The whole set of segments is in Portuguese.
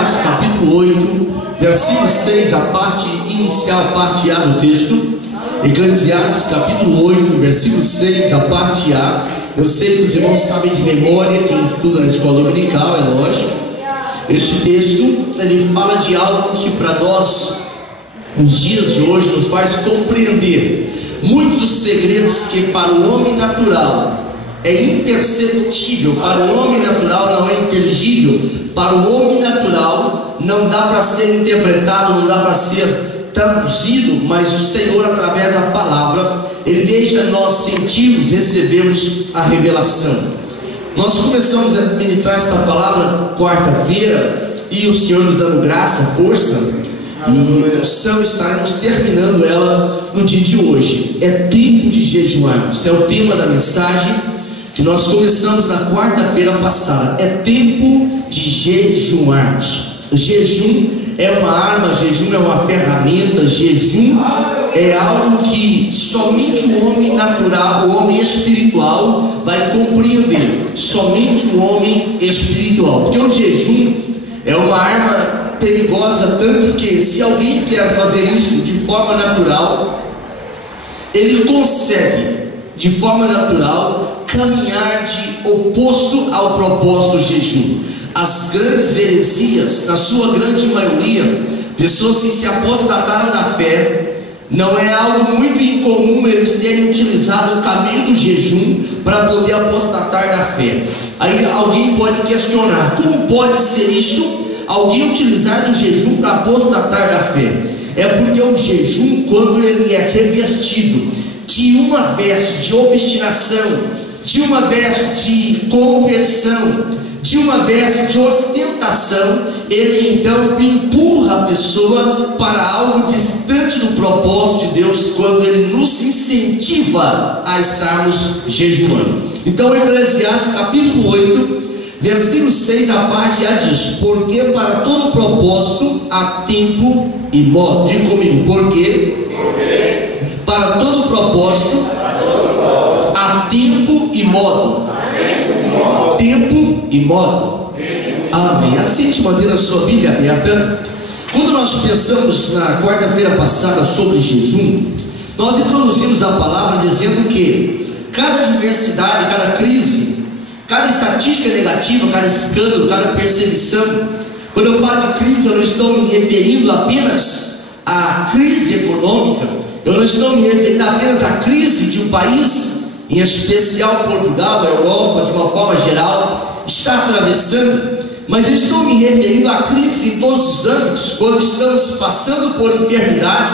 Eclesiastes, capítulo 8, versículo 6, a parte inicial, a parte A do texto. Eclesiastes, capítulo 8, versículo 6, a parte A. Eu sei que os irmãos sabem de memória, quem estuda na escola dominical, é lógico. Este texto, ele fala de algo que para nós, nos dias de hoje, nos faz compreender muitos dos segredos que para o homem natural é imperceptível, para o homem natural não é inteligível, para o homem natural não dá para ser interpretado, não dá para ser traduzido, mas o Senhor, através da palavra, Ele deixa nós sentirmos, recebemos a revelação. Nós começamos a ministrar esta palavra quarta-feira, e o Senhor nos dando graça, força, e estaremos terminando ela no dia de hoje. É tempo de jejuarmos, é o tema da mensagem que nós começamos na quarta-feira passada. É tempo de jejuarmos. Jejum é uma arma, jejum é uma ferramenta, jejum é algo que somente o homem natural, o homem espiritual vai compreender. Somente o homem espiritual, porque o jejum é uma arma perigosa, tanto que se alguém quer fazer isso de forma natural, ele consegue de forma natural caminhar de oposto ao propósito do jejum. As grandes heresias, na sua grande maioria, pessoas que se apostataram da fé, não é algo muito incomum eles terem utilizado o caminho do jejum para poder apostatar da fé. Aí alguém pode questionar: como pode ser isto? Alguém utilizar do jejum para apostatar da fé? É porque o jejum, quando ele é revestido de uma veste de obstinação, de uma veste de competição, de uma veste de ostentação, ele então empurra a pessoa para algo distante do propósito de Deus, quando ele nos incentiva a estarmos jejuando. Então, Eclesiastes capítulo 8, versículo 6, a parte A diz: porque para todo propósito há tempo e modo. Diga comigo: porque para todo propósito há tempo e modo. Tempo e modo. Amém. Assim, de maneira a sua Bíblia aberta. Quando nós pensamos na quarta-feira passada sobre jejum, nós introduzimos a palavra dizendo que cada adversidade, cada crise, cada estatística negativa, cada escândalo, cada perseguição, quando eu falo de crise, eu não estou me referindo apenas à crise econômica, eu não estou me referindo apenas à crise de um país, em especial Portugal, a Europa, de uma forma geral, está atravessando, mas eu estou me referindo à crise em todos os âmbitos. Quando estamos passando por enfermidades,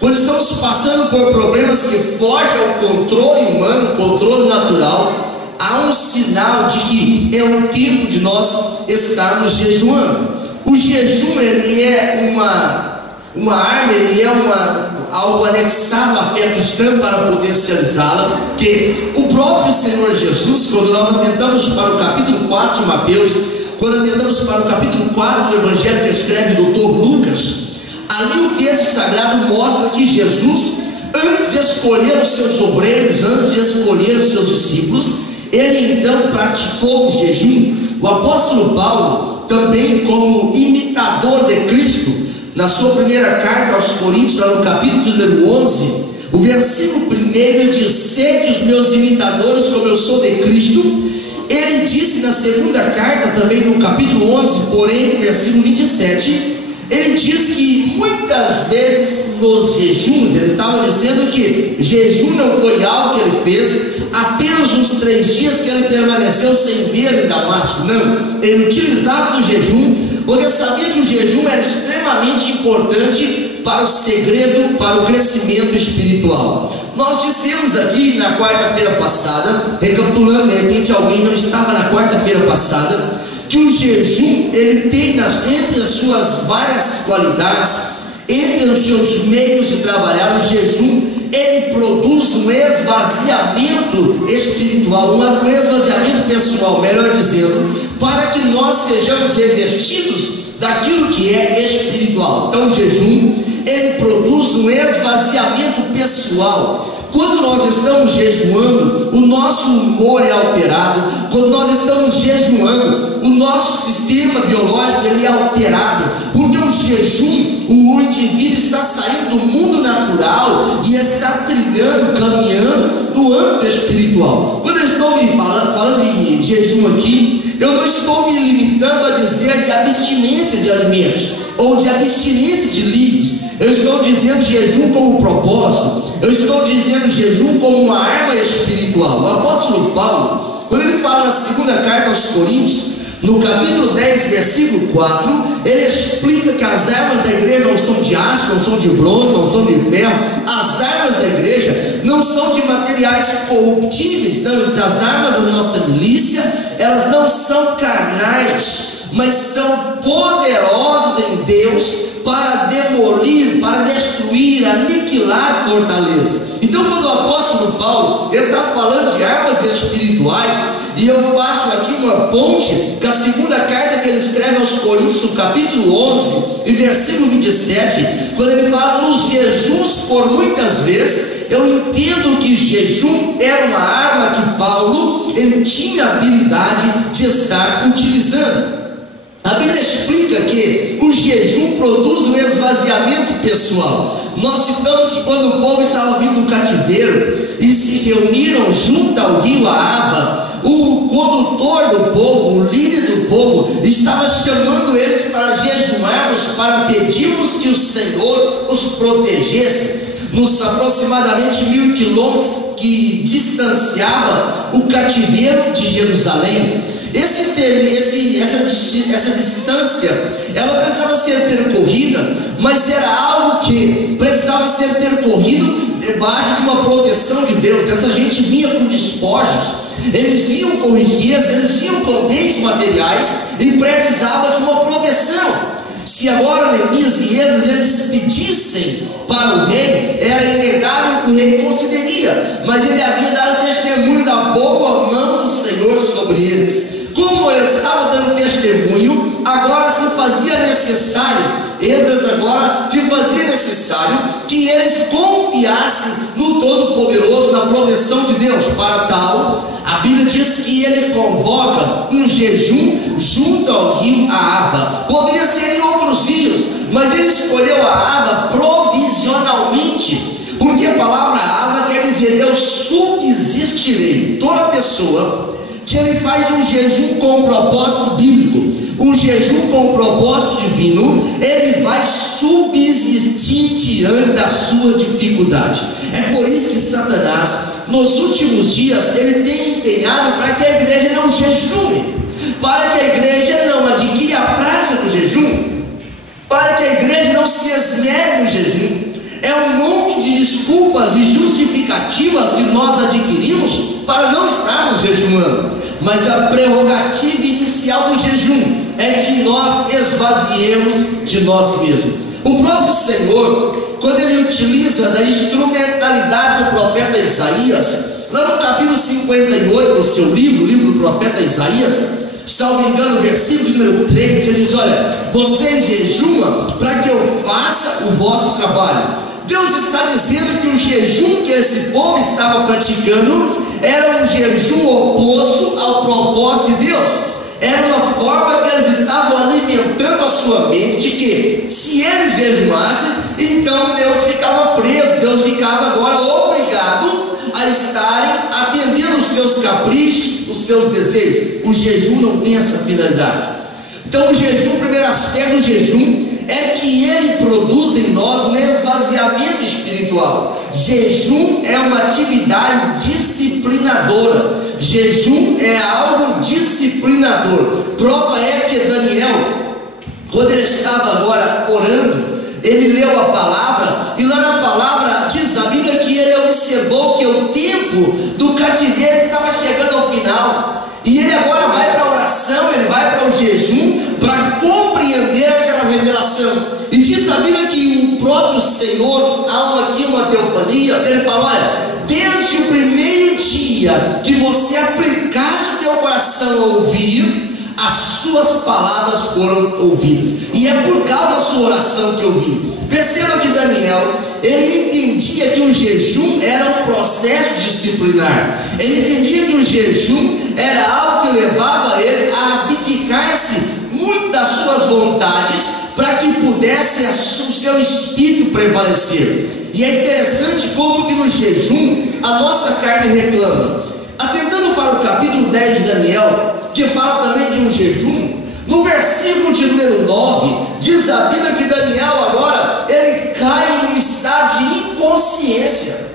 quando estamos passando por problemas que fogem ao controle humano, controle natural, há um sinal de que é um tempo de nós estarmos jejuando. O jejum, ele é uma arma, ele é algo anexado à fé cristã para potencializá-la, que o próprio Senhor Jesus, quando nós atentamos para o capítulo 4 de Mateus, quando atentamos para o capítulo 4 do Evangelho que escreve o Dr. Lucas, ali o texto sagrado mostra que Jesus, antes de escolher os seus obreiros, antes de escolher os seus discípulos, ele então praticou o jejum. O apóstolo Paulo, também como imitador de Cristo, na sua primeira carta aos Coríntios, no capítulo de número 11, o versículo 1 diz: sede os meus imitadores como eu sou de Cristo. Ele disse na segunda carta, também no capítulo 11, porém, versículo 27, ele diz que muitas vezes nos jejuns, ele estava dizendo que jejum não foi algo que ele fez apenas uns 3 dias que ele permaneceu sem ver em Damasco. Não, ele utilizava do jejum porque sabia que o jejum era extremamente importante para o segredo, para o crescimento espiritual. Nós dissemos aqui na quarta-feira passada, recapitulando, de repente alguém não estava na quarta-feira passada, que o jejum, ele tem entre as suas várias qualidades, entre os seus meios de trabalhar, o jejum, ele produz um esvaziamento espiritual, um esvaziamento pessoal, melhor dizendo, para que nós sejamos revestidos daquilo que é espiritual. Então o jejum, ele produz um esvaziamento pessoal. Quando nós estamos jejuando, o nosso humor é alterado. Quando nós estamos jejuando, o nosso sistema biológico ele é alterado, porque o jejum, o indivíduo está saindo do mundo natural e está trilhando, caminhando no âmbito espiritual. Quando eu estou me falando de jejum aqui, eu não estou me limitando a dizer de abstinência de alimentos ou de abstinência de líquidos. Eu estou dizendo jejum como propósito. Eu estou dizendo jejum como uma arma espiritual. O apóstolo Paulo, quando ele fala na segunda carta aos Coríntios, no capítulo 10, versículo 4, ele explica que as armas da igreja não são de aço, não são de bronze, não são de ferro. As armas da igreja não são de materiais corruptíveis. Então, as armas da nossa milícia, elas não são carnais, mas são poderosas em Deus para demolir, para destruir, aniquilar fortaleza. Então, quando o apóstolo Paulo ele está falando de armas espirituais, e eu faço aqui uma ponte com a segunda carta que ele escreve aos Coríntios, no capítulo 11, e versículo 27, quando ele fala nos jejuns por muitas vezes, eu entendo que jejum era uma arma que Paulo ele tinha habilidade de estar utilizando. A Bíblia explica que o jejum produz um esvaziamento pessoal. Nós citamos que quando o povo estava vindo do cativeiro e se reuniram junto ao rio Ahava, o condutor do povo, o líder do povo, estava chamando eles para jejuarmos, para pedirmos que o Senhor os protegesse. Nos aproximadamente 1000 quilômetros que distanciava o cativeiro de Jerusalém. Essa distância, ela precisava ser percorrida, mas era algo que precisava ser percorrido debaixo de uma proteção de Deus. Essa gente vinha com despojos, eles vinham com riqueza, eles vinham com bens materiais e precisavam de uma proteção. Se agora Neemias e eles pedissem para o rei, era inegável que o rei concederia, mas ele havia dado testemunho da boa mão do Senhor sobre eles. Como ele estava dando testemunho, agora se fazia necessário, Esdras agora se fazia necessário que eles confiassem no Todo-Poderoso, na proteção de Deus. Para tal, a Bíblia diz que ele convoca um jejum junto ao rio Ahava. Poderia ser em outros rios, mas ele escolheu a Ahava provisionalmente, porque a palavra Ahava quer dizer eu subsistirei. Toda pessoa que ele faz um jejum com um propósito bíblico, um jejum com um propósito divino, ele vai subsistir diante da sua dificuldade. É por isso que Satanás, nos últimos dias, ele tem empenhado para que a igreja não jejue, para que a igreja não adquira a prática do jejum, para que a igreja não se esmere no jejum. É um monte de desculpas e justificativas que nós adquirimos para não estarmos jejuando. Mas a prerrogativa inicial do jejum é que nós esvaziemos de nós mesmos. O próprio Senhor, quando ele utiliza da instrumentalidade do profeta Isaías, lá no capítulo 58 do seu livro, o livro do profeta Isaías, salvo engano, versículo número 3, ele diz: olha, vocês jejuam para que eu faça o vosso trabalho. Deus está dizendo que o jejum que esse povo estava praticando era um jejum oposto ao propósito de Deus. Era uma forma que eles estavam alimentando a sua mente de que se eles jejuassem, então Deus ficava preso, Deus ficava agora obrigado a estarem atendendo os seus caprichos, os seus desejos. O jejum não tem essa finalidade. Então o jejum, o primeiro aspecto do jejum é que ele produz em nós um esvaziamento espiritual. Jejum é uma atividade disciplinadora. Jejum é algo disciplinador. Prova é que Daniel, quando ele estava agora orando, ele leu a palavra, e lá na palavra diz a Bíblia que ele observou que o tempo do cativeiro estava chegando ao final, e ele agora vai para a oração, ele vai para o jejum para compreender aquela revelação. E diz a Bíblia que o próprio Senhor, há aqui uma teofania, ele fala: olha, desde o primeiro dia que você aplicasse o teu coração a ouvir, as suas palavras foram ouvidas. E é por causa da sua oração que eu vim. Perceba que Daniel, ele entendia que o jejum era um processo disciplinar. Ele entendia que o jejum era algo que levava ele a abdicar-se muito das suas vontades, para que pudesse o seu espírito prevalecer. E é interessante como que no jejum a nossa carne reclama. Atentando para o capítulo 10 de Daniel, que fala também de um jejum, no versículo de número 9, diz a Bíblia que Daniel agora, ele cai em um estado de inconsciência.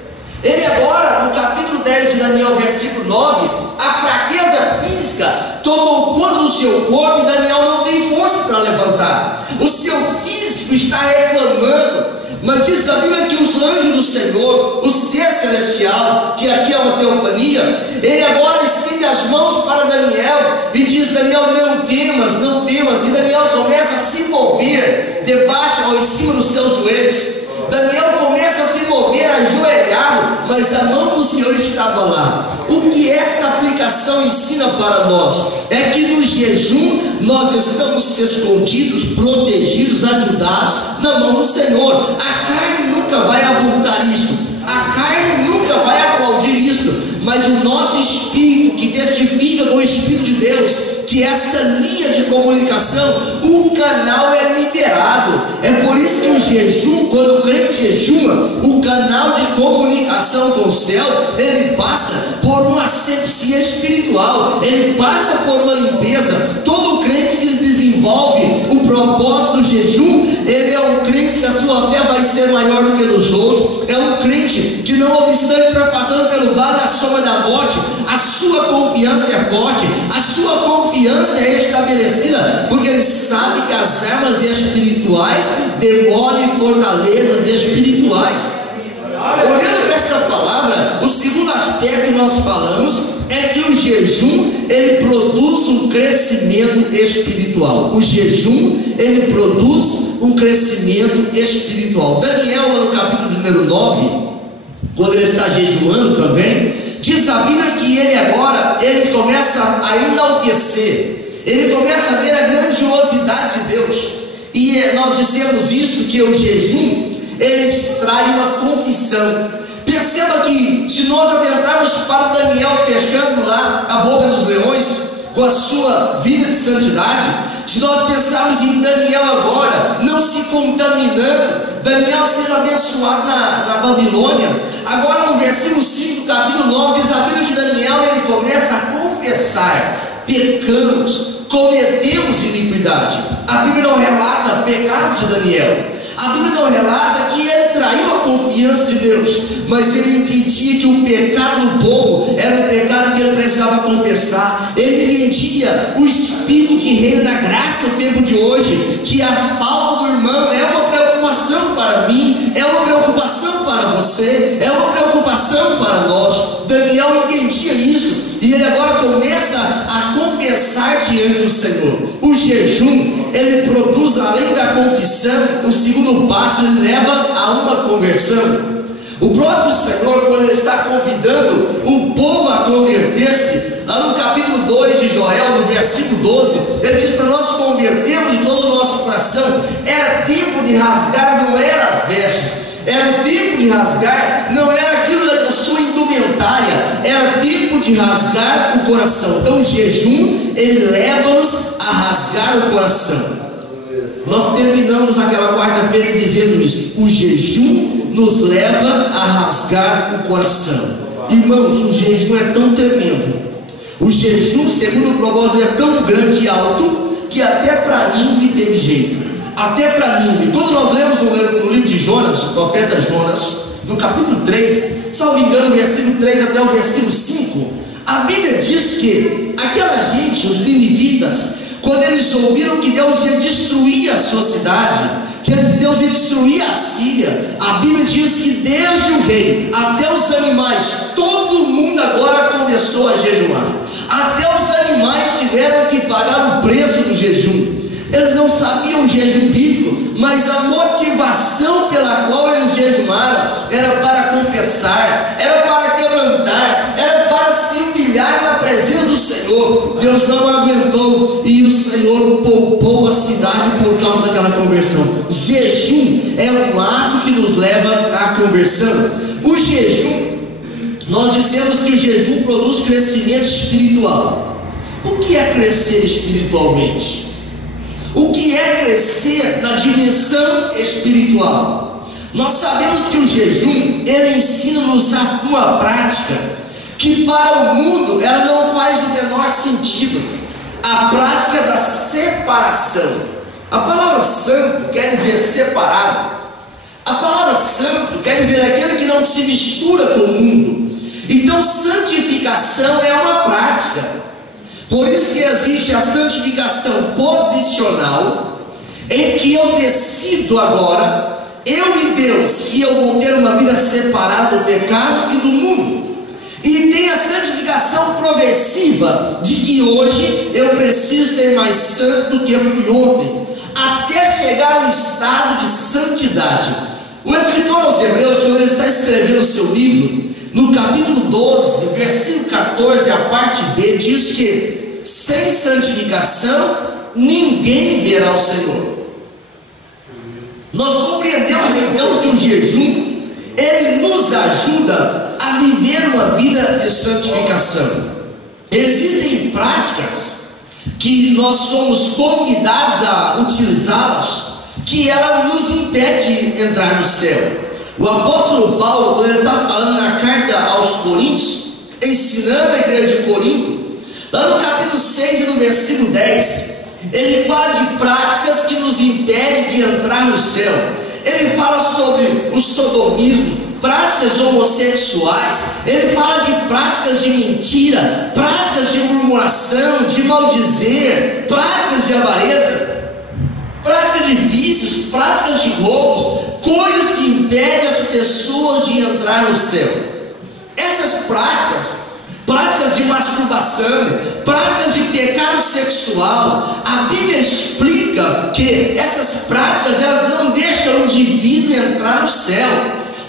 Ele agora, no capítulo 10 de Daniel, versículo 9, a fraqueza física tomou conta do seu corpo e Daniel não tem força para levantar. O seu físico está reclamando. Mas diz a Bíblia que os anjos do Senhor, o ser celestial, que aqui é uma teofania, ele agora estende as mãos para Daniel e diz: Daniel, não temas, não temas. E Daniel começa a se mover debaixo ou em cima dos seus joelhos. Daniel começa a se mover ajoelhado, mas a mão do Senhor estava lá. O que esta aplicação ensina para nós é que no jejum nós estamos escondidos, protegidos, ajudados na mão do Senhor. A carne nunca vai avultar isto, a carne nunca vai aplaudir isto, mas o nosso espírito, que testifica com o Espírito de Deus, que essa linha de comunicação, o canal é liberado. É por isso que o jejum, quando o crente jejuma, o canal de comunicação com o céu, ele passa por uma asepsia espiritual, ele passa por uma limpeza. Todo crente que desenvolve o propósito do jejum, ele é um crente que a sua fé vai ser maior do que dos outros. É um crente que, não obstante estar passando pelo vale da sombra da morte, a sua confiança é forte, a sua confiança é estabelecida, porque ele sabe que as armas espirituais demolem fortalezas espirituais. Olhando para essa palavra, o segundo aspecto que nós falamos é que o jejum, ele produz um crescimento espiritual. O jejum, ele produz um crescimento espiritual. Daniel, no capítulo número 9, quando ele está jejuando também, diz a Bíblia que ele agora, ele começa a enaltecer, ele começa a ver a grandiosidade de Deus. E nós dissemos isso, que o jejum, ele extrai uma confissão. Perceba que se nós atentarmos para Daniel fechando lá a boca dos leões, com a sua vida de santidade, se nós pensarmos em Daniel agora, não se contaminando, Daniel sendo abençoado na Babilônia, agora no versículo 5 do capítulo 9, diz a Bíblia que Daniel, ele começa a confessar: pecamos, cometemos iniquidade. A Bíblia não relata pecado de Daniel, a Bíblia não relata que ele traiu a confiança de Deus, mas ele entendia que o pecado do povo era um pecado que ele precisava confessar. Ele entendia o Espírito que reina na graça no tempo de hoje, que a falta do irmão é uma preocupação para mim, é uma preocupação para você, é uma preocupação para nós. Daniel entendia isso, e ele agora começa a confessar diante do Senhor. O jejum, ele produz, além da confissão, o segundo passo, ele leva a uma conversão. O próprio Senhor, quando ele está convidando o povo a converter-se, lá no capítulo 2 de Joel, no versículo 12, ele diz para nós convertermos de todo o nosso coração. Era tempo de rasgar, não era as vestes, era o tempo de rasgar, não era aquilo da sua indumentária, era tempo de rasgar o coração. Então o jejum, ele leva-nos a rasgar o coração. Nós terminamos aquela quarta-feira dizendo isso: o jejum nos leva a rasgar o coração. Irmãos, o jejum é tão tremendo, o jejum, segundo o propósito, é tão grande e alto, que até para Nínive teve jeito. Até para Nínive. Quando nós lemos no livro de Jonas, o profeta Jonas, no capítulo 3, salvo engano, do versículo 3 até o versículo 5, a Bíblia diz que aquela gente, os ninivitas, quando eles ouviram que Deus ia destruir a sua cidade, que Deus ia destruir a Síria, a Bíblia diz que desde o rei até os animais, todo mundo agora começou a jejuar. Até os animais tiveram que pagar o preço do jejum. Eles não sabiam o jejum bíblico, mas a motivação pela qual eles jejuaram era para confessar, era para quebrantar, era para se humilhar na presença do Senhor. Senhor, Deus não aguentou e o Senhor poupou a cidade por causa daquela conversão. Jejum é um ato que nos leva à conversão. O jejum, nós dissemos que o jejum produz crescimento espiritual. O que é crescer espiritualmente? O que é crescer na dimensão espiritual? Nós sabemos que o jejum, ele ensina-nos uma prática que para o mundo ela não faz o menor sentido. A prática da separação. A palavra santo quer dizer separado. A palavra santo quer dizer aquele que não se mistura com o mundo. Então santificação é uma prática. Por isso que existe a santificação posicional, em que eu decido agora, eu e Deus, que eu vou ter uma vida separada do pecado e do mundo. E tem a santificação progressiva, de que hoje eu preciso ser mais santo do que eu fui ontem, até chegar ao estado de santidade. O escritor aos Hebreus, quando ele está escrevendo o seu livro, no capítulo 12, versículo 14, a parte B, diz que sem santificação ninguém verá o Senhor. Nós compreendemos então que o jejum, ele nos ajuda a viver uma vida de santificação. Existem práticas que nós somos convidados a utilizá-las, que ela nos impede de entrar no céu. O apóstolo Paulo, quando ele está falando na carta aos Coríntios, ensinando a igreja de Corinto, lá no capítulo 6 e no versículo 10, ele fala de práticas que nos impedem de entrar no céu. Ele fala sobre o sodomismo, práticas homossexuais, ele fala de práticas de mentira, práticas de murmuração, de maldizer, práticas de avareza, práticas de vícios, práticas de roubos, coisas que impedem as pessoas de entrar no céu. Essas práticas de masturbação, práticas de pecado sexual, a Bíblia explica que essas práticas elas não deixam o indivíduo entrar no céu.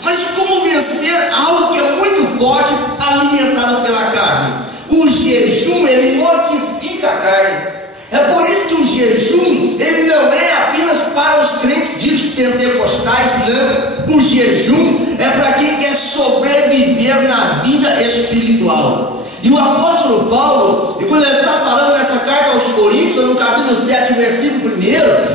Mas como vencer algo que é muito forte, alimentado pela carne? O jejum, ele mortifica a carne. É por isso que o jejum, ele não é apenas para os crentes ditos pentecostais, não. O jejum é para quem quer sobreviver na vida espiritual. E o apóstolo Paulo, e quando ele está falando nessa carta aos Coríntios, no capítulo 7, versículo 1,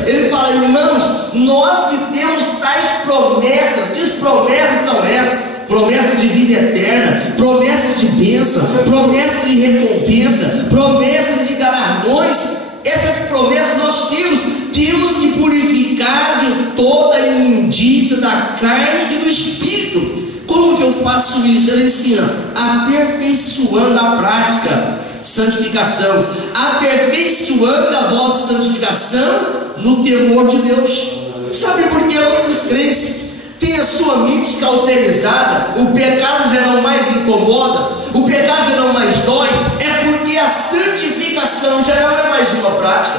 ele fala: irmãos, nós que temos tais promessas. Que promessas são essas? Promessas de vida eterna, promessas de bênção, promessas de recompensa, promessas de galardões. Essas promessas nós temos que purificar de toda a imundícia da carne e do espírito. Como que eu faço isso? Ele ensina: aperfeiçoando a prática, santificação, aperfeiçoando a vossa santificação no temor de Deus. Sabe por que muitos crentes têm a sua mente cauterizada? O pecado já não mais incomoda, o pecado já não mais dói. É porque a santificação já não é mais uma prática.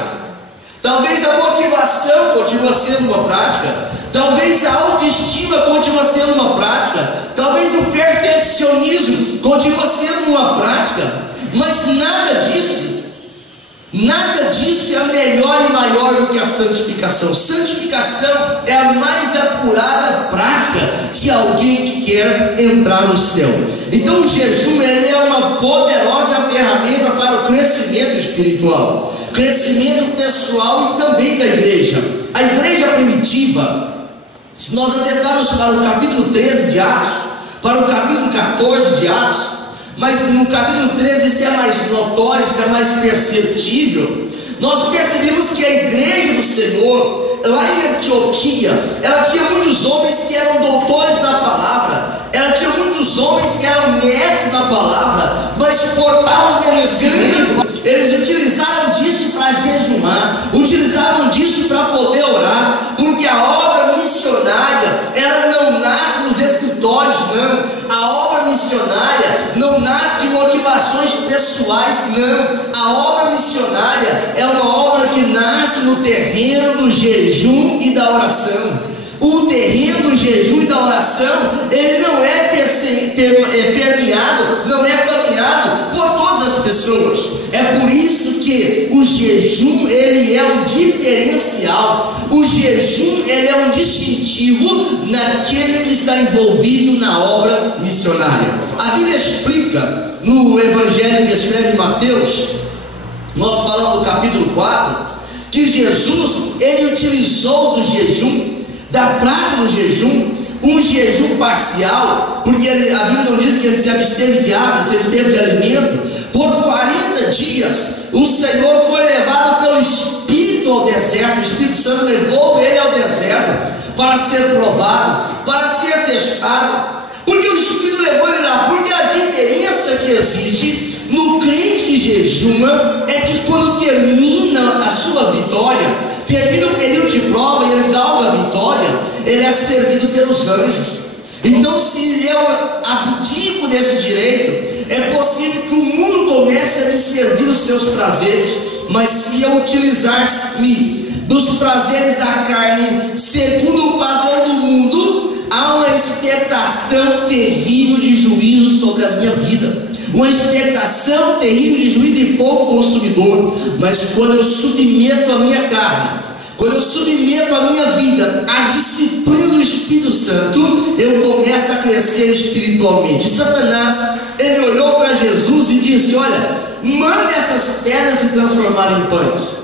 Talvez a motivação continue sendo uma prática, talvez a autoestima continue sendo uma prática, talvez o perfeccionismo continue sendo uma prática, mas nada disso é melhor e maior do que a santificação. Santificação é a mais apurada prática de alguém que quer entrar no céu. Então o jejum ele é uma poderosa ferramenta para o crescimento espiritual, crescimento pessoal e também da igreja. A igreja primitiva, se nós atentarmos para o capítulo 13 de Atos, para o capítulo 14 de Atos, mas no capítulo 13 isso é mais notório, isso é mais perceptível. Nós percebemos que a igreja do Senhor, lá em Antioquia, ela tinha muitos homens que eram doutores da palavra, ela tinha muitos homens que eram mestres da palavra, mas por causa desse grande, eles utilizaram disso para jejumar, utilizavam disso para poder orar, porque a obra missionária, ela não nasce nos escritórios, não. A obra missionária não nasce de motivações pessoais, não. A obra missionária é uma obra que nasce no terreno do jejum e da oração. O terreno do jejum e da oração, ele não é permeado, não é caminhado por todas as pessoas. É isso que o jejum, ele é um diferencial. O jejum, ele é um distintivo naquele que está envolvido na obra missionária. A Bíblia explica no Evangelho que escreve Mateus, nós falamos no capítulo 4, que Jesus, ele utilizou do jejum, da prática do jejum, um jejum parcial, porque a Bíblia não diz que ele se absteve de água, se absteve de alimento. Por 40 dias, o Senhor foi levado pelo Espírito ao deserto. O Espírito Santo levou ele ao deserto para ser provado, para ser testado. Porque o Espírito levou ele lá? Porque a diferença que existe no crente que jejuma é que quando termina a sua vitória, termina o período de prova e ele galga a vitória, ele é servido pelos anjos. Então, se eu abdico desse direito, é possível que o mundo comece a me servir os seus prazeres, mas se eu utilizar-me dos prazeres da carne segundo o padrão do mundo, há uma expectação terrível de juízo sobre a minha vida, uma expectação terrível de juízo e fogo consumidor. Mas quando eu submeto a minha carne, quando eu submeto a minha vida à disciplina do Espírito Santo, eu começo a crescer espiritualmente. Satanás, ele olhou para Jesus e disse: olha, manda essas pedras se transformarem em pães.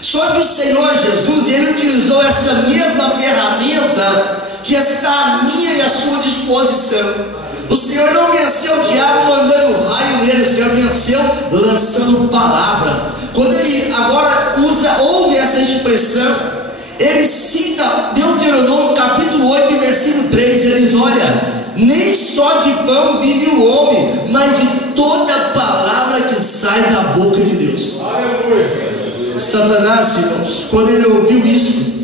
Só que o Senhor Jesus, ele utilizou essa mesma ferramenta que está à minha e à sua disposição. O Senhor não venceu o diabo mandando raio nele, o Senhor venceu lançando palavra. Quando ele agora ouve essa expressão, ele cita Deuteronômio capítulo 8, versículo 3, ele diz: olha, nem só de pão vive o homem, mas de toda palavra que sai da boca de Deus. Satanás, irmãos, quando ele ouviu isso,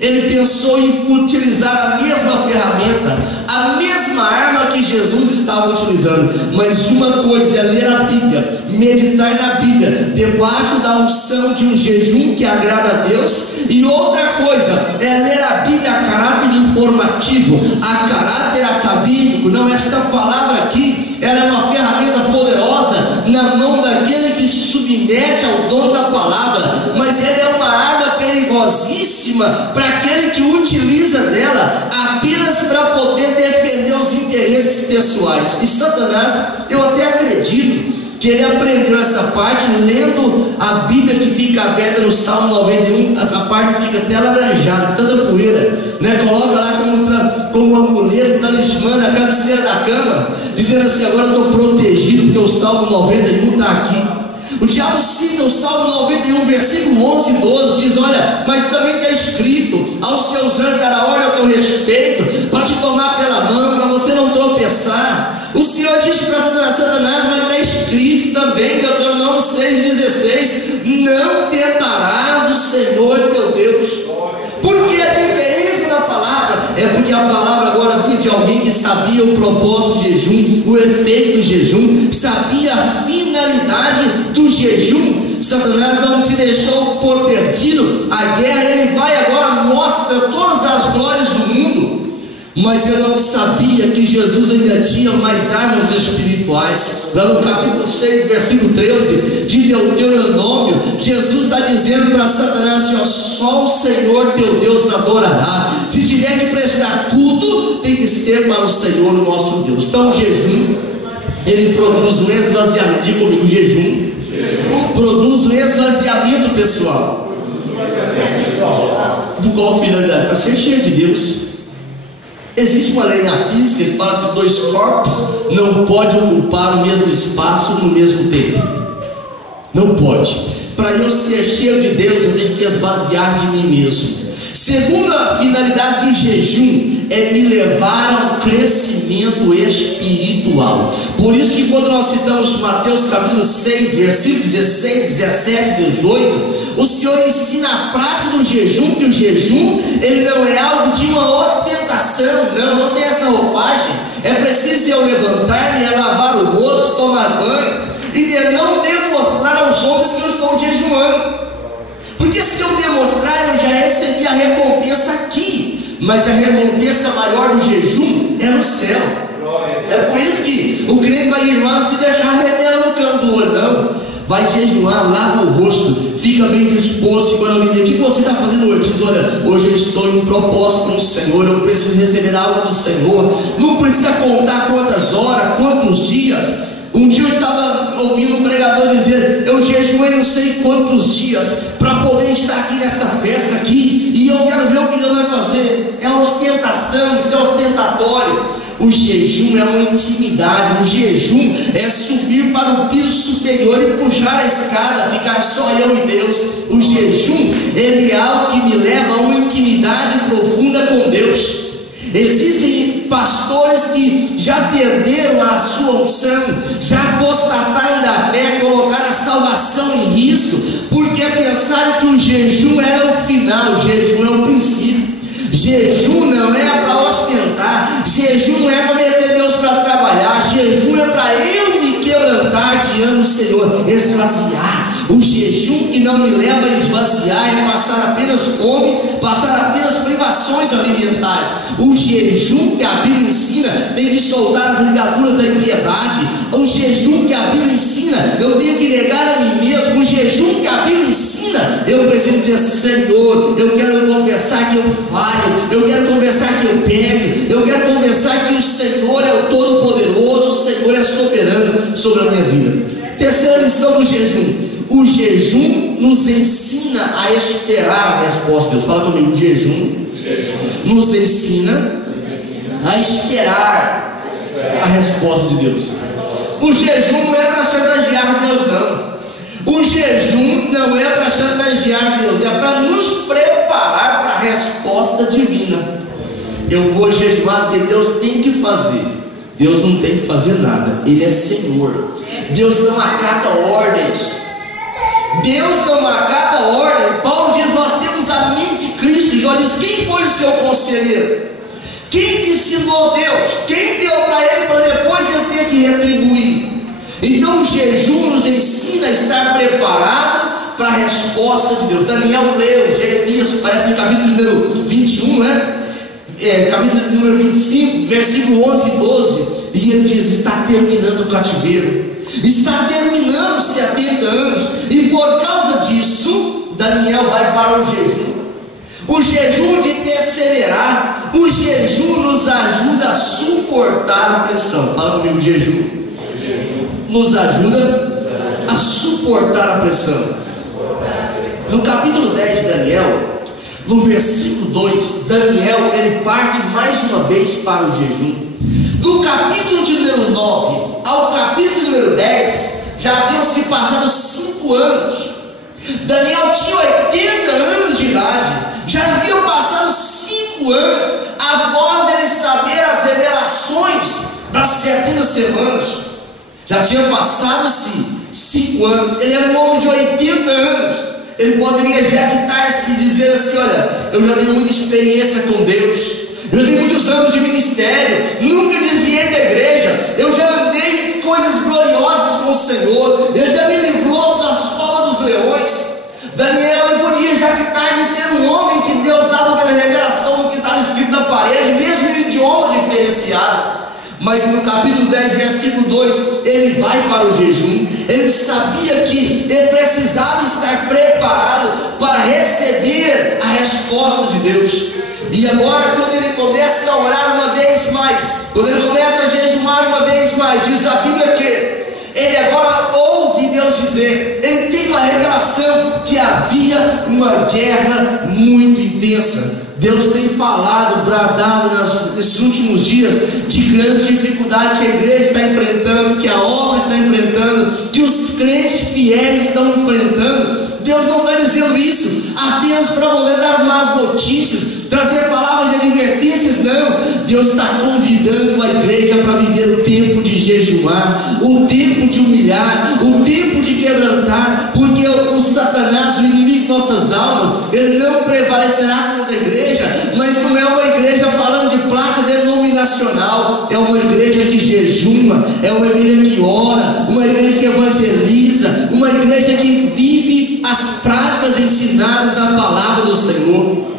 ele pensou em utilizar a mesma ferramenta, a mesma arma que Jesus estava utilizando. Mas uma coisa é ler a Bíblia, meditar na Bíblia, debaixo da unção de um jejum que agrada a Deus. E outra coisa é ler a Bíblia a caráter informativo, a caráter acadêmico. Não, esta palavra aqui, ela é uma ferramenta poderosa na mão daquele que se submete ao dom da palavra, mas ela é uma arma perigosíssima para aquele que utiliza dela apenas para poder defender os interesses pessoais. E Satanás, eu até acredito que ele aprendeu essa parte lendo a Bíblia que fica aberta no Salmo 91, a parte fica até alaranjada, tanta poeira, né? Coloca lá como um amuleto, talismã na cabeceira da cama, dizendo assim: agora eu estou protegido porque o Salmo 91 está aqui. O diabo cita o Salmo 91, versículo 11 e 12, diz: olha, mas também está escrito: aos seus anjos dará ordem ao teu respeito, para te tomar pela mão, para você não tropeçar. O Senhor disse para Satanás, mas está escrito também, Deuteronômio 6,16: não tentarás o Senhor teu Deus. Porque a diferença da palavra é porque a palavra agora vinha de alguém que sabia o propósito do jejum, o efeito do jejum, sabia a finalidade do jejum. Satanás não se deixou por perdido. A guerra, ele vai agora, mostra todas as glórias do mundo, mas eu não sabia que Jesus ainda tinha mais armas espirituais. Lá no capítulo 6, versículo 13 de Deuteronômio, Jesus está dizendo para Satanás assim: ó, só o Senhor teu Deus adorará. Se tiver que prestar culto, tem que ser para o Senhor, o nosso Deus. Então o jejum, ele produz um esvaziamento. Diga comigo: o jejum produz um esvaziamento pessoal. Do qual finalidade? Para ser cheio de Deus. Existe uma lei na física que fala que dois corpos não podem ocupar o mesmo espaço no mesmo tempo. Não pode. Para eu ser cheio de Deus, eu tenho que esvaziar de mim mesmo. Segunda finalidade do jejum é me levar a um crescimento espiritual. Por isso que quando nós citamos Mateus capítulo 6, versículos 16, 17, 18, o Senhor ensina a prática do jejum, que o jejum, ele não é algo de uma ostentação, não tem essa roupagem. É preciso eu levantar-me, lavar o rosto, tomar banho, e não demonstrar aos homens que eu estou jejuando. Porque se eu demonstrar, eu já recebi a recompensa aqui, mas a recompensa maior do jejum é no céu. É por isso que o crente vai jejuar, não se deixar reter no canto do olho, não. vai jejuar, lava o rosto, fica bem disposto. E quando alguém diz: o que você está fazendo hoje? Diz: olha, hoje eu estou em um propósito com o Senhor, eu preciso receber algo do Senhor. Não precisa contar quantas horas, quantos dias. Um dia eu estava ouvindo um pregador dizer: eu jejuei não sei quantos dias para poder estar aqui nessa festa aqui, e eu quero ver o que Deus vai fazer. É ostentação, isso é ostentatório. O jejum é uma intimidade, o jejum é subir para o piso superior e puxar a escada, ficar só eu e Deus. O jejum, ele é algo que me leva a uma intimidade profunda com Deus. Existem pastores que já perderam a sua unção, já apostataram da fé, colocaram a salvação em risco, porque pensaram que o jejum era o final, o jejum é o princípio. Jejum não é para ostentar, jejum não é para meter Deus para trabalhar, jejum é para eu me quebrantar diante do Senhor, esvaziar. O jejum que não me leva a esvaziar é passar apenas fome, passar apenas privações alimentares. O jejum que a Bíblia ensina tem que soltar as ligaduras da impiedade. O jejum que a Bíblia ensina, eu tenho que negar a mim mesmo. O jejum que a Bíblia ensina, eu preciso dizer: Senhor, eu quero confessar que eu falho, eu quero confessar que eu peco, eu quero confessar que o Senhor é o Todo-Poderoso, o Senhor é soberano sobre a minha vida. Terceira lição do jejum: o jejum nos ensina a esperar a resposta de Deus. Fala comigo: o jejum nos ensina a esperar a resposta de Deus. O jejum não é para chantagear Deus, não. O jejum não é para chantagear Deus, é para nos preparar para a resposta divina. Eu vou jejuar porque Deus tem que fazer. Deus não tem que fazer nada, Ele é Senhor. Deus não acata ordens. Deus não acata ordem. Paulo diz: nós temos a mente de Cristo. Jó diz: quem foi o seu conselheiro? Quem ensinou Deus? Quem deu para ele para depois ele ter que retribuir? Então o jejum nos ensina a estar preparado para a resposta de Deus. Daniel leu Jeremias, parece no capítulo número 21, né? Capítulo número 25, versículo 11 e 12. E ele diz: está terminando o cativeiro, está terminando 70 anos, e por causa disso Daniel vai para o jejum. O jejum de perseverar, o jejum nos ajuda a suportar a pressão. Fala comigo: o jejum nos ajuda a suportar a pressão. No capítulo 10 de Daniel, no versículo 2, Daniel ele parte mais uma vez para o jejum. Do capítulo de número 9 ao capítulo número 10, já haviam se passado 5 anos. Daniel tinha 80 anos de idade, já haviam passado 5 anos após ele saber as revelações das 70 semanas. Já tinha passado-se 5 anos. Ele era um homem de 80 anos. Ele poderia jactar-se e dizer assim: olha, eu já tenho muita experiência com Deus, eu já tenho muitos anos de ministério, nunca desviei da igreja, eu já andei em coisas gloriosas com o Senhor, ele já me livrou das covas dos leões. Daniel ele podia jactar de ser um homem que Deus dava pela revelação do que estava escrito na parede, mesmo em idioma diferenciado. Mas no capítulo 10, versículo 2, ele vai para o jejum. Ele sabia que ele precisava estar preparado para receber a resposta de Deus. E agora, quando ele começa a orar uma vez mais, quando ele começa a jejuar uma vez mais, diz a Bíblia que ele agora ouve Deus dizer, ele tem uma revelação que havia uma guerra muito intensa. Deus tem falado, bradado nesses últimos dias de grandes dificuldades que a igreja está enfrentando, que a obra está enfrentando, que os crentes fiéis estão enfrentando. Deus não está dizendo isso apenas para poder dar más notícias, trazer palavras de advertências, não. Deus está convidando a igreja para viver o tempo de jejuar, o tempo de humilhar, o tempo de quebrantar, porque o Satanás, o inimigo de nossas almas, ele não prevalecerá contra a igreja, mas não é uma igreja falando de placa denominacional, é uma igreja que jejuma, é uma igreja que ora, uma igreja que evangeliza, uma igreja que vive as práticas ensinadas na palavra do Senhor.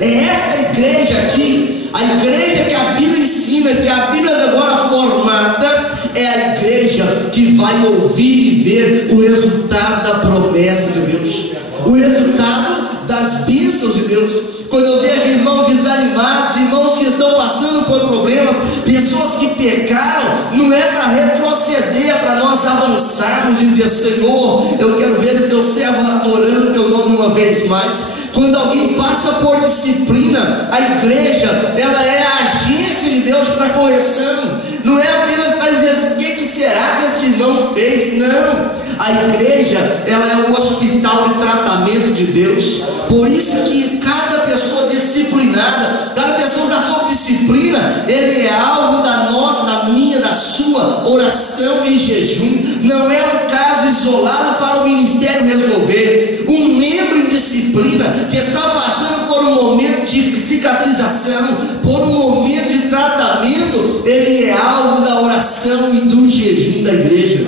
É esta igreja aqui, a igreja que a Bíblia ensina, que a Bíblia agora formata, é a igreja que vai ouvir e ver o resultado da promessa de Deus, o resultado das bênçãos de Deus. Quando eu vejo irmãos desanimados, irmãos que estão passando por problemas, pessoas que pecaram, não é para retroceder, é para nós avançarmos e dizer: Senhor, eu quero ver o teu servo adorando o teu nome uma vez mais. Quando alguém passa por disciplina, a igreja, ela é a agência de Deus para correção, não é apenas para dizer: o que será que esse irmão fez? Não, a igreja, ela é o hospital de tratamento de Deus. Por isso que cada pessoa disciplinada, cada pessoa da sua disciplina, ele é alvo da nossa, da minha, da sua oração e jejum. Não é um caso isolado para o ministério resolver. Um membro em disciplina que está passando por um momento de cicatrização, por um momento de tratamento, ele é alvo da oração e do jejum da igreja.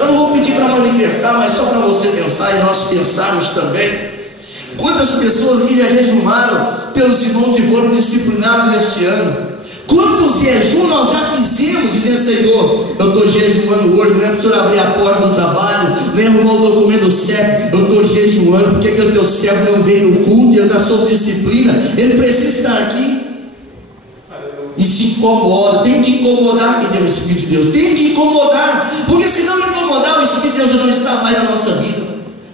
Eu não vou pedir para manifestar, mas só para você pensar e nós pensarmos também. Quantas pessoas que já jejuaram pelos irmãos que foram disciplinados neste ano? Quantos jejuns nós já fizemos, dizendo: Senhor, eu estou jejuando hoje, não é para o Senhor abrir a porta do trabalho, nem arrumar o documento do CEP, eu estou jejuando, porque que o teu servo não veio no culto, e eu da sua disciplina, ele precisa estar aqui. E se incomoda, tem que incomodar quem tem o Espírito de Deus, tem que incomodar, porque se não incomodar, o Espírito de Deus já não está mais na nossa vida,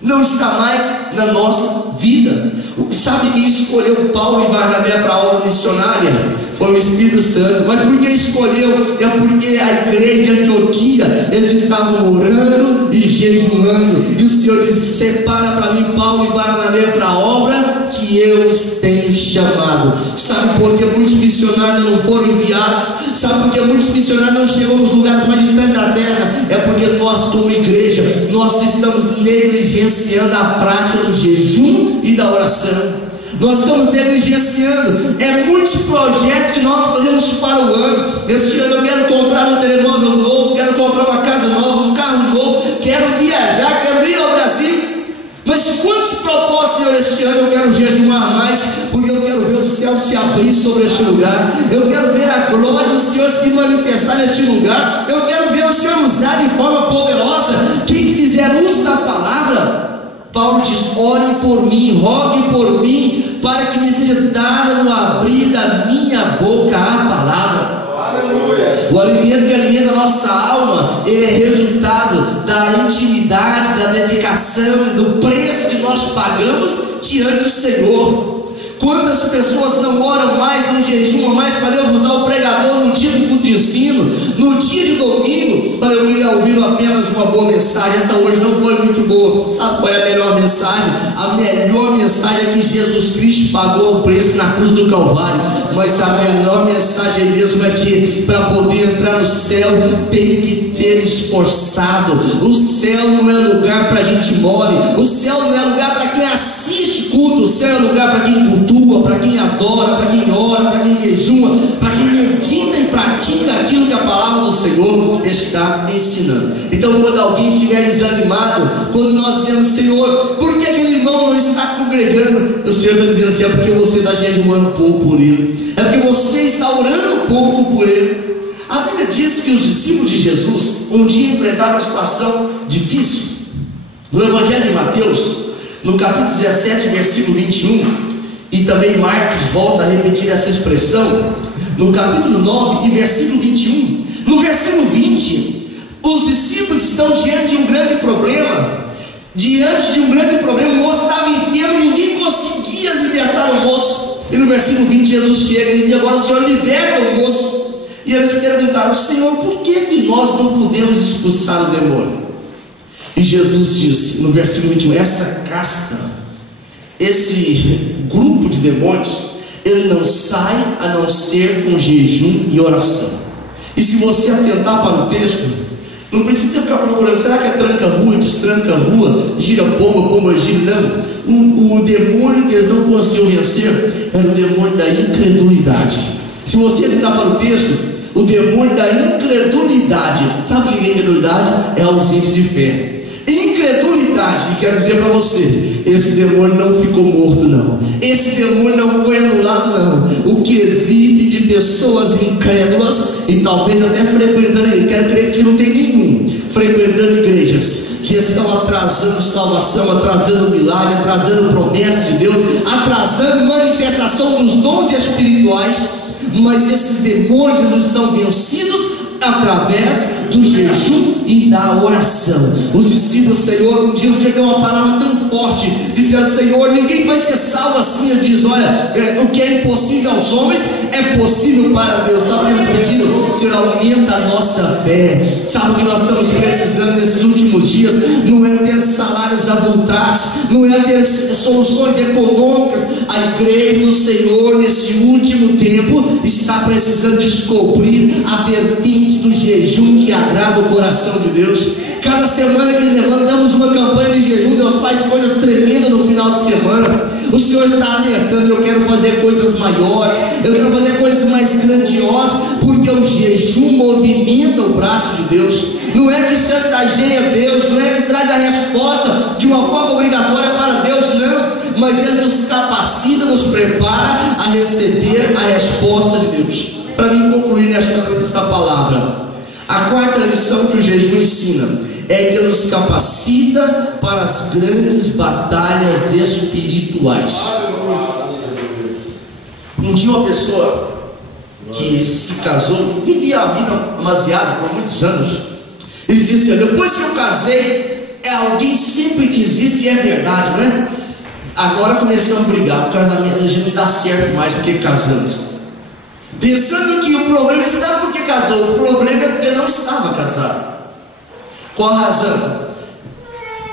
não está mais na nossa vida. Sabe quem escolheu Paulo e Barnabé para a obra missionária? Foi o Espírito Santo. Mas por que escolheu? É porque a igreja de Antioquia, eles estavam orando e jejuando, e o Senhor disse: separa para mim Paulo e Barnabé para a obra que eu os tenho chamado. Sabe por que muitos missionários não foram enviados? Sabe por que muitos missionários não chegam nos lugares mais distantes da terra? É porque nós, como igreja, nós estamos negligenciando a prática do jejum e da oração. Nós estamos negligenciando muitos projetos que nós fazemos para o ano. Este ano eu quero comprar um telemóvel novo, quero comprar uma casa nova, um carro novo, quero viajar, quero ir ao Brasil. Mas quantos propósitos, Senhor, este ano eu quero jejuar mais, porque eu quero ver o céu se abrir sobre este lugar, eu quero ver a glória do Senhor se manifestar neste lugar, eu quero ver o Senhor usar de forma poderosa. Quem fizer uso da palavra, Paulo diz: orem por mim, roguem por mim, para que me seja dada no abrir da minha boca a palavra. Aleluia. O alimento que alimenta a nossa alma, ele é resultado da intimidade, da dedicação, do preço que nós pagamos diante do Senhor. Quantas pessoas não oram mais, não jejuam mais para Deus usar o pregador no dia do culto de ensino, no dia de domingo? Para eu queria ouvir apenas uma boa mensagem. Essa hoje não foi muito boa. Sabe qual é a melhor mensagem? A melhor mensagem é que Jesus Cristo pagou o preço na cruz do Calvário. Mas a melhor mensagem mesmo é que para poder entrar no céu tem que ter esforçado. O céu não é lugar para gente mole, o céu não é lugar para quem assiste culto, o céu é lugar para quem cultua, para quem adora, para quem ora, para quem jejua, para quem medita e pratica aquilo que a palavra do Senhor está ensinando. Então, quando alguém estiver desanimado, quando nós dizemos: Senhor, por que aquele irmão não está congregando? O Senhor está dizendo assim: é porque você está jejuando pouco por ele, é porque você está orando pouco por ele. A Bíblia diz que os discípulos de Jesus um dia enfrentaram uma situação difícil. No Evangelho de Mateus, no capítulo 17, versículo 21, e também Marcos volta a repetir essa expressão, no capítulo 9 e versículo 21. No versículo 20, os discípulos estão diante de um grande problema. Diante de um grande problema, o moço estava enfermo e ninguém conseguia libertar o moço. E no versículo 20 Jesus chega e diz: agora o Senhor liberta o moço. E eles perguntaram: Senhor, por que nós não podemos expulsar o demônio? E Jesus disse no versículo 21: essa casta, esse grupo de demônios, ele não sai a não ser com jejum e oração. E se você atentar para o texto, não precisa ficar procurando: será que é tranca-rua, destranca-rua, gira pomba, pomba gira? Não. O demônio que eles não conseguiam vencer era o demônio da incredulidade. Se você atentar para o texto, o demônio da incredulidade, sabe o que é incredulidade? É a ausência de fé. incredulidade. E quero dizer para você, esse demônio não ficou morto não, esse demônio não foi anulado não. O que existe de pessoas incrédulas e talvez até frequentando, quero crer que não tem nenhum frequentando igrejas que estão atrasando salvação, atrasando milagre, atrasando promessa de Deus, atrasando manifestação dos dons espirituais. Mas esses demônios estão vencidos através do jejum e da oração. Os discípulos, Senhor, um dia chegou uma palavra tão forte, dizendo: Senhor, ninguém vai ser salvo assim. Ele diz: olha, o que é impossível aos homens é possível para Deus. Sabe o que eles pediram? Senhor, aumenta a nossa fé. Sabe o que nós estamos precisando nesses últimos dias? Não é ter salários avultados, não é ter soluções econômicas. A igreja do Senhor nesse último tempo está precisando descobrir a vertente do jejum que agrada o coração de Deus. Cada semana que levantamos uma campanha de jejum, Deus faz coisas tremendas no final de semana. O Senhor está alertando: eu quero fazer coisas maiores, eu quero fazer coisas mais grandiosas, porque o jejum movimenta o braço de Deus. Não é que chantageia Deus, não é que traz a resposta de uma forma obrigatória para Deus, não. Mas Ele nos capacita, nos prepara a receber a resposta de Deus. Para mim concluir nesta palavra, a quarta lição que o jejum ensina é que ele nos capacita para as grandes batalhas espirituais. Um dia uma pessoa que se casou, vivia a vida amaziada por muitos anos, ele dizia assim: depois que eu casei, alguém sempre diz isso e é verdade, não é? Agora começamos a brigar, o casamento a gente não dá certo mais porque casamos. Pensando que o problema estava porque casou, o problema é porque não estava casado. Qual a razão?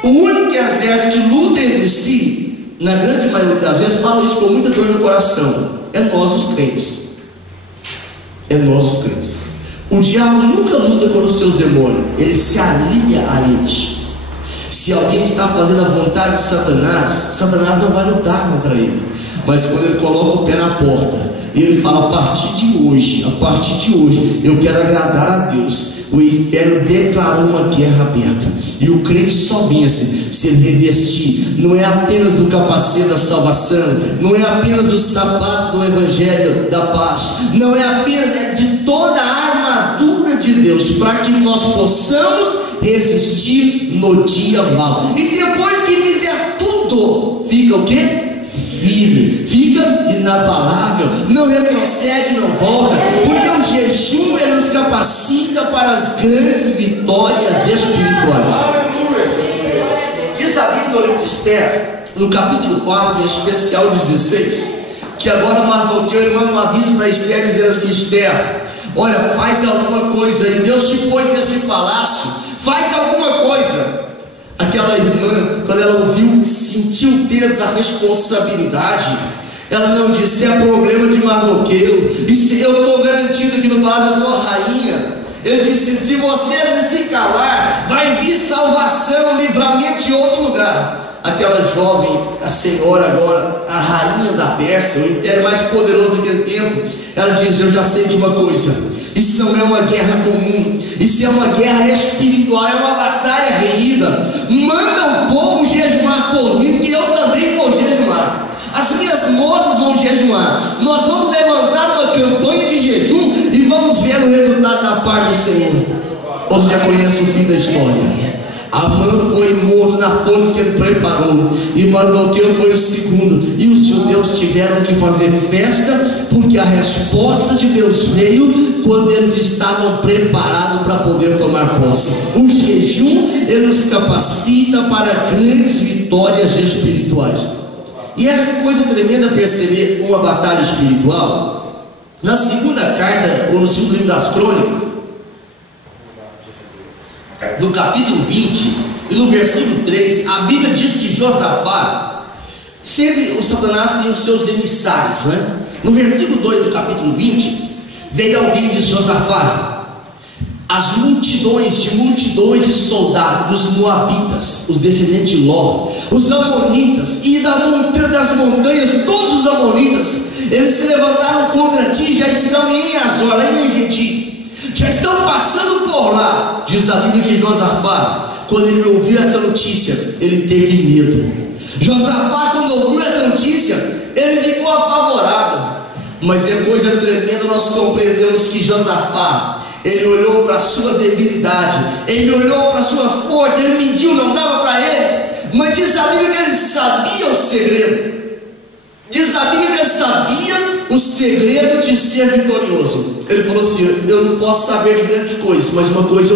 O único exército que luta entre si, na grande maioria das vezes, falo isso com muita dor no coração, é nós os crentes. É nós os crentes. O diabo nunca luta contra os seus demônios, ele se alia a eles. Se alguém está fazendo a vontade de Satanás, Satanás não vai lutar contra ele. Mas quando ele coloca o pé na porta e ele fala: a partir de hoje, eu quero agradar a Deus, o inferno declarou uma guerra aberta. E o crente só vence se ele revestir, não é apenas do capacete da salvação, não é apenas do sapato do evangelho da paz, não é apenas, é de toda a armadura de Deus, para que nós possamos resistir no dia mau. E depois que fizer tudo, fica o quê? Firme, fica inabalável, não retrocede, não volta, porque o jejum ele nos capacita para as grandes vitórias espirituais. Diz a Bíblia no livro de Esther, no capítulo 4, em especial 16, que agora Mardoqueu ele manda um aviso para Esther, dizendo assim: Esther, olha, faz alguma coisa aí, Deus te pôs nesse palácio, faz alguma coisa. Aquela irmã, quando ela ouviu, sentiu o peso da responsabilidade, ela não disse: é problema de Mardoqueu, e se eu estou garantido que no palácio eu sou a rainha. Ele disse: se você se calar, vai vir salvação, livramento de outro lugar. Aquela jovem, a senhora agora, a rainha da Pérsia, o império mais poderoso daquele tempo, ela diz: eu já sei de uma coisa, isso não é uma guerra comum, isso é uma guerra espiritual, é uma batalha reída. Manda o povo jejuar por mim, que eu também vou jejuar. As minhas moças vão jejuar. Nós vamos levantar uma campanha de jejum e vamos ver o resultado da parte do Senhor. Você já conhece o fim da história. Amã foi morto na forma que ele preparou, e Mardoqueu foi o segundo. E os judeus tiveram que fazer festa, porque a resposta de Deus veio quando eles estavam preparados para poder tomar posse. O jejum ele nos capacita para grandes vitórias espirituais. E é coisa tremenda perceber uma batalha espiritual. Na segunda carta, ou no segundo livro das Crônicas, no capítulo 20 e no versículo 3, a Bíblia diz que Josafá, sempre o Satanás tem os seus emissários, né? No versículo 2 do capítulo 20, veio alguém de Josafá: as multidões de soldados, os moabitas, os descendentes de Ló, os amonitas e das montanhas, todos os amonitas, eles se levantaram contra ti, já estão em Azor, lá em Engedi, já estão passando por lá. Diz a Bíblia que Josafá, quando ele ouviu essa notícia, ele teve medo. Josafá, quando ouviu essa notícia, ele ficou apavorado. Mas depois é tremendo, nós compreendemos que Josafá, ele olhou para a sua debilidade, ele olhou para a sua força, ele mentiu, não dava para ele. Mas diz a Bíblia que ele sabia o segredo. Diz a Bíblia que ele sabia o segredo de ser vitorioso. Ele falou assim: eu não posso saber de grandes coisas, mas uma coisa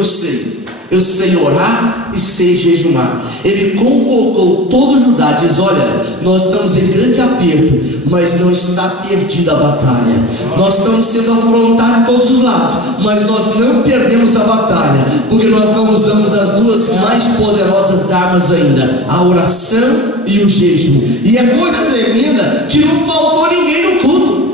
eu sei orar e sei jejuar. Ele convocou todo Judá, diz: olha, nós estamos em grande aperto, mas não está perdida a batalha. Nós estamos sendo afrontados de todos os lados, mas nós não perdemos a batalha, porque nós não usamos as duas mais poderosas armas ainda, a oração e o jejum. E é coisa tremenda que não faltou ninguém no culto.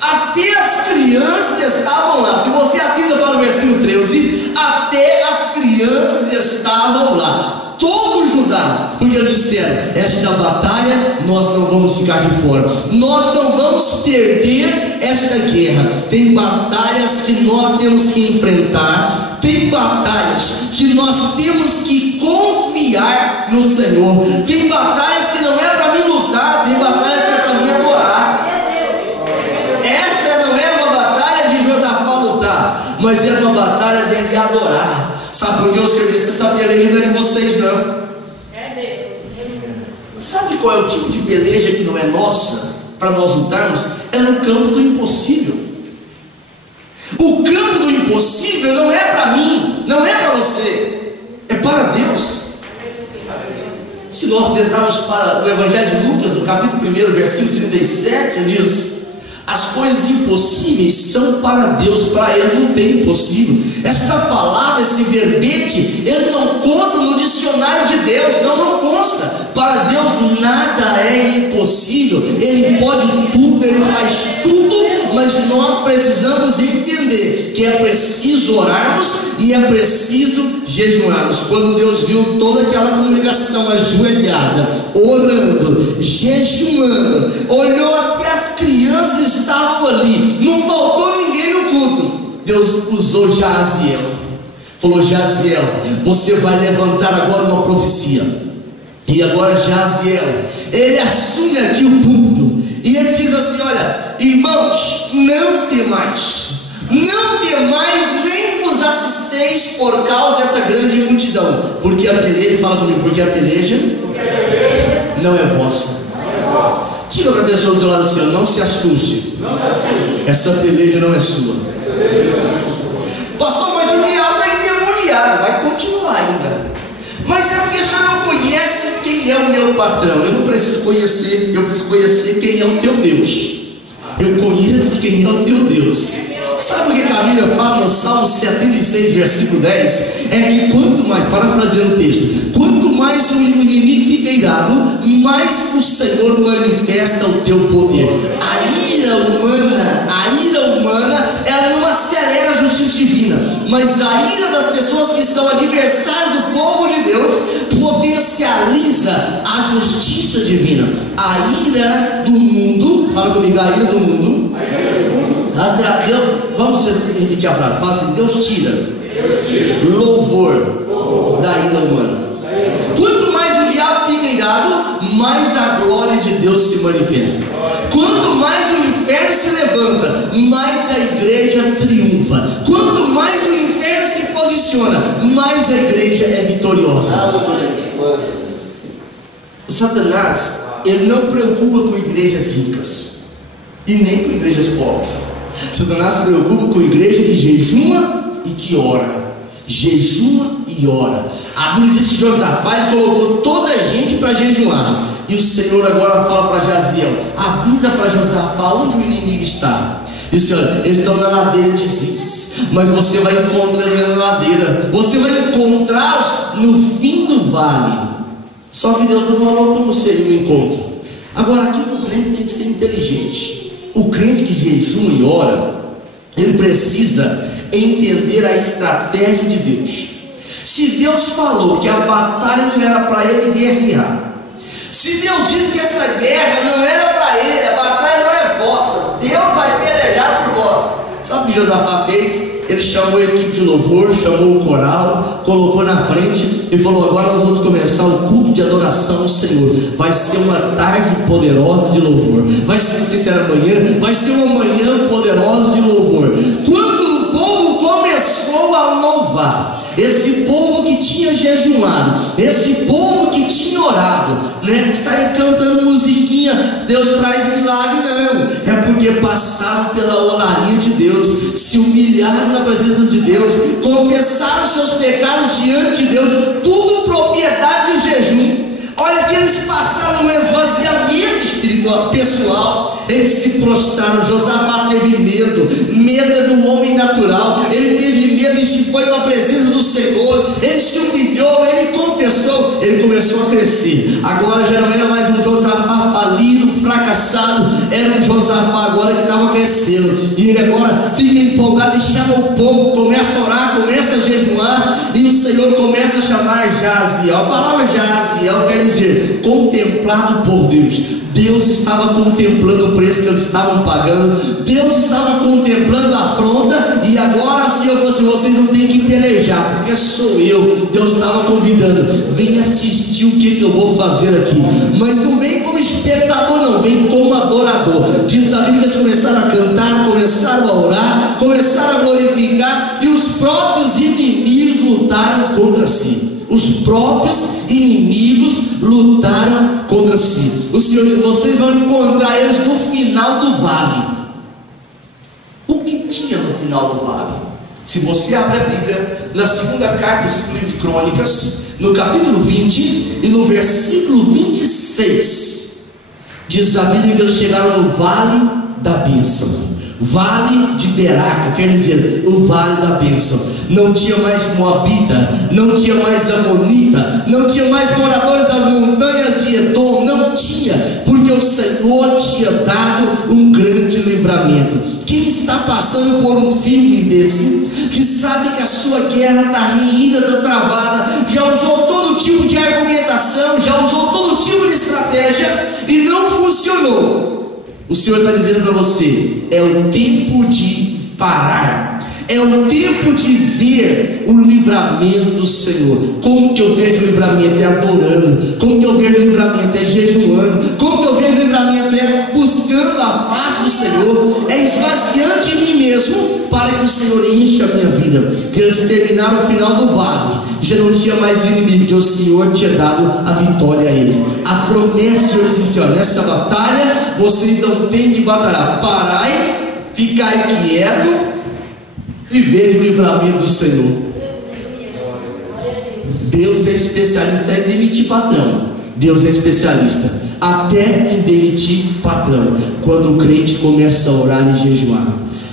Até as crianças estavam lá. Se você atenta para o versículo 13, até as crianças estavam lá, todo Judá, porque eles disseram: esta batalha nós não vamos ficar de fora, nós não vamos perder esta guerra. Tem batalhas que nós temos que enfrentar, tem batalhas que nós temos que confiar no Senhor, tem batalhas que não é para mim lutar, tem batalhas que é para mim adorar. Mas era uma batalha dele adorar. Sabe por que eu escrevi? Essa peleja não é de vocês, não. É Deus. Sabe qual é o tipo de peleja que não é nossa, para nós lutarmos? É no campo do impossível. O campo do impossível não é para mim, não é para você, é para Deus. Se nós tentarmos para o Evangelho de Lucas, no capítulo 1, versículo 37, ele diz: as coisas impossíveis são para Deus, para Ele não tem impossível. Esta palavra, esse verbete, ele não consta no dicionário de Deus, não consta. Para Deus nada é impossível, Ele pode tudo, Ele faz tudo, mas nós precisamos entender que é preciso orarmos e é preciso jejuarmos. Quando Deus viu toda aquela congregação ajoelhada, orando, jejuando, olhou até as crianças estavam ali, não faltou ninguém no culto. Deus usou Jaziel, falou: Jaziel, você vai levantar agora uma profecia. E agora Jaziel, ele assume aqui o púlpito e ele diz assim: olha, irmãos, não temais, nem vos assisteis por causa dessa grande multidão, porque a peleja, fala comigo, porque a peleja não é vossa. Diga para a pessoa do lado assim: não se assuste, essa peleja não é sua. Pastor, mas o diabo é endemoniado, vai continuar ainda. Mas é porque você não conhece quem é o meu patrão. Eu não preciso conhecer, eu preciso conhecer quem é o teu Deus. Eu conheço quem é o teu Deus. Sabe o que a Bíblia fala no Salmo 76, versículo 10? É que quanto mais, parafraseando o texto, quanto mais o inimigo fica irado, mais o Senhor manifesta o teu poder. A ira humana, ela não acelera a justiça divina, mas a ira das pessoas que são adversários do povo de Deus potencializa a justiça divina. A ira do mundo, fala comigo, a ira do mundo. Vamos repetir a frase, fala assim: Deus tira louvor da ira humana. Quanto mais o diabo fica irado, mais a glória de Deus se manifesta. Quanto mais o inferno se levanta, mais a igreja triunfa. Quanto mais o inferno se posiciona, mais a igreja é vitoriosa. O Satanás, ele não preocupa com igrejas ricas e nem com igrejas pobres. Satanás se preocupa com a igreja que jejuma e que ora. Jejuma e ora. A Bíblia diz que Josafá colocou toda a gente para jejuar. E o Senhor agora fala para Jaziel: avisa para Josafá onde o inimigo está. Disse: olha, eles estão na ladeira de Ziz, mas você vai encontrar na ladeira, você vai encontrá-los no fim do vale. Só que Deus não falou como seria o encontro. Agora aqui o crente tem que ser inteligente. O crente que jejuma e ora, ele precisa entender a estratégia de Deus. Se Deus falou que a batalha não era para ele guerrear, se Deus disse que essa guerra não era para ele, a batalha não é vossa, Deus vai pelejar por vós. Sabe o que Josafá fez? ele chamou a equipe de louvor, chamou o coral, colocou na frente e falou: agora nós vamos começar o culto de adoração ao Senhor. Vai ser uma tarde poderosa de louvor. Vai ser, não sei se era amanhã, vai ser uma manhã poderosa de louvor. Quando o povo começou a louvar, esse povo que tinha jejuado, esse povo que tinha orado, não é que sair cantando musiquinha, Deus traz milagre, não. É porque passaram pela olaria de Deus, se humilharam na presença de Deus, confessaram seus pecados diante de Deus, tudo propriedade do jejum. Olha que eles passaram um esvaziamento espiritual, pessoal. Eles se prostraram. Josafá teve medo do homem natural. Ele teve medo e se foi para a presença do Senhor. Ele se humilhou, ele confessou, ele começou a crescer. Agora já não era mais um Josafá falido, fracassado, era um Josafá agora que estava crescendo. E ele agora fica empolgado e chama o povo, começa a orar, começa a jejuar, e o Senhor começa a chamar Jaziel. A palavra Jaziel quer dizer contemplado por Deus. Deus estava contemplando o preço que eles estavam pagando, Deus estava contemplando a afronta, e agora o Senhor falou assim: vocês não têm que pelejar, porque sou eu. Deus estava convidando: vem assistir o que eu vou fazer aqui, mas não vem como espectador, não, vem como adorador. Diz a Bíblia que eles começaram a cantar, começaram a orar, começaram a glorificar, e os próprios inimigos lutaram contra si. Os próprios inimigos lutaram contra si. O Senhor diz: vocês vão encontrar eles no final do vale. O que tinha no final do vale? Se você abre a Bíblia, na segunda carta do livro de Crônicas, no capítulo 20 e no versículo 26, diz a Bíblia que eles chegaram no vale da bênção. Vale de Beraca, quer dizer, o vale da bênção. Não tinha mais moabita, não tinha mais amonita, não tinha mais moradores das montanhas de Edom, não tinha, porque o Senhor tinha dado um grande livramento. Quem está passando por um filme desse, que sabe que a sua guerra está renhida, está travada, já usou todo tipo de argumentação, já usou todo tipo de estratégia e não funcionou. O Senhor está dizendo para você: é o tempo de parar, é o tempo de ver o livramento do Senhor. Como que eu vejo o livramento? É adorando. Como que eu vejo o livramento? É jejuando. Como que eu vejo o livramento? É buscando a face do Senhor, é esvaziando de mim mesmo, para que o Senhor encha a minha vida. Que eles terminaram o final do vale, já não tinha mais inimigo, porque o Senhor tinha dado a vitória a eles. A promessa do Senhor disse: olha, nessa batalha vocês não têm que batalhar, parai, ficai quieto e veja o livramento do Senhor. Deus é especialista em demitir patrão. Deus é especialista até em demitir patrão, quando o crente começa a orar e jejuar.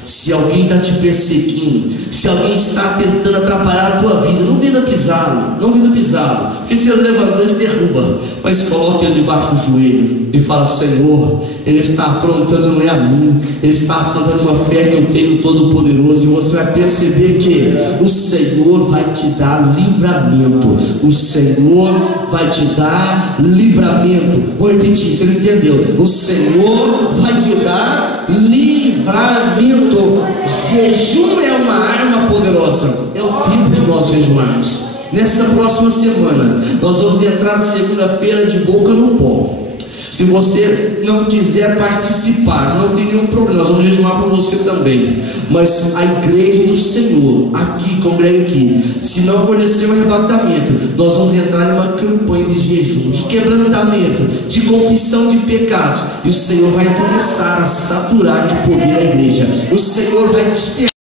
Se alguém está te perseguindo, se alguém está tentando atrapalhar a tua vida, não tenta pisá-lo, não tenta pisá-lo, porque se ele levantar, ele derruba. Mas coloque ele debaixo do joelho e fala: Senhor, ele está afrontando, não é a mim, ele está afrontando uma fé que eu tenho todo-poderoso. E você vai perceber que o Senhor vai te dar livramento. O Senhor vai te dar livramento. Vou repetir, você não entendeu? O Senhor vai te dar livramento. Jejum é uma arma poderosa. É o tempo de nós jejuarmos. Nessa próxima semana nós vamos entrar na segunda-feira de boca no pó. Se você não quiser participar, não tem nenhum problema, nós vamos jejuar por você também. Mas a igreja do Senhor, aqui, congrega aqui, se não acontecer um arrebatamento, nós vamos entrar numa campanha de jejum, de quebrantamento, de confissão de pecados. E o Senhor vai começar a saturar de poder a igreja. O Senhor vai despertar